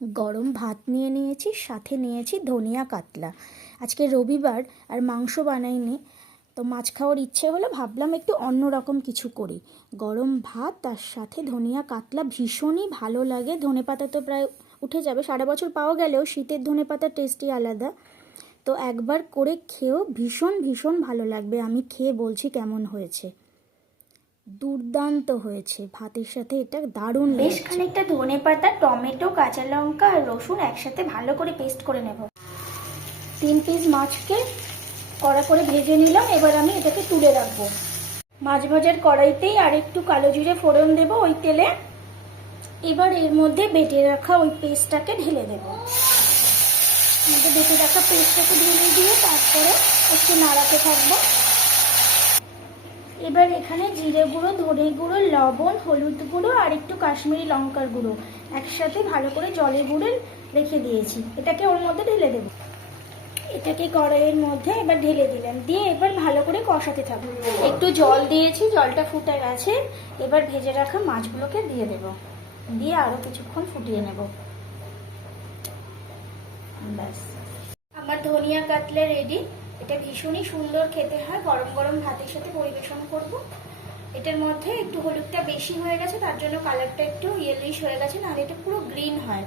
গরম ভাত নিয়ে নিয়েছি, সাথে নিয়েছি ধনিয়া কাতলা। আজকে রবিবার আর মাংস বানাইনি, তো মাছ খাওয়ার ইচ্ছে হলো, ভাবলাম একটু অন্যরকম কিছু করি। গরম ভাত তার সাথে ধনিয়া কাতলা ভীষণই ভালো লাগে। ধনেপাতা তো প্রায় উঠে যাবে, সারা বছর পাওয়া গেলেও শীতের ধনেপাতার টেস্টই আলাদা। তো একবার করে খেয়েও ভীষণ ভীষণ ভালো লাগবে। আমি খেয়ে বলছি কেমন হয়েছে। দুর্দান্ত হয়েছে, ভাতের সাথে এটা দারুণ। বেশ খানিকটা ধনেপাতা, টমেটো, কাঁচা লঙ্কা আর রসুন একসাথে ভালো করে পেস্ট করে নেব। 3 পিস মাছকে কড়া করে ভেজে নিলাম। এবার আমি এটাকে তুলে রাখবো। মাছ ভাজার কড়াইতেই আর একটু কালো জিরে ফোড়ন দেব ওই তেলে। এবার এর মধ্যে বেটে রাখা ওই পেস্টটাকে ঢেলে দেবো। বেটে রাখা পেস্টটাকে ঢেলে দিয়ে তারপরে একটু নাড়াতে থাকবো। এবার এখানে জিরে গুঁড়ো, ধনে গুঁড়ো, লবণ, হলুদ গুঁড়ো আর একটু কাশ্মীরি লঙ্কার গুঁড়ো একসাথে ভালো করে জলে গুঁড়ে রেখে দিয়েছি। এটাকে ওর মধ্যে ঢেলে দেবো। এটাকে কড়াইয়ের মধ্যে এবার ঢেলে দিলাম, দিয়ে এবার ভালো করে কষাতে থাকবো। একটু জল দিয়েছি, জলটা ফুটে গেছে। এবার ভেজে রাখা মাছগুলোকে দিয়ে দেব, দিয়ে আরো কিছুক্ষণ ফুটিয়ে নেব। ব্যাস, আমার ধনিয়া কাতলা রেডি। এটা ভীষণই সুন্দর খেতে হয়, গরম গরম ভাতের সাথে পরিবেশন করব। এটার মধ্যে একটু হলুদটা বেশি হয়ে গেছে, তার জন্য কালারটা একটু ইয়েলোইশ হয়ে গেছে, নাহলে এটা পুরো গ্রিন হয়।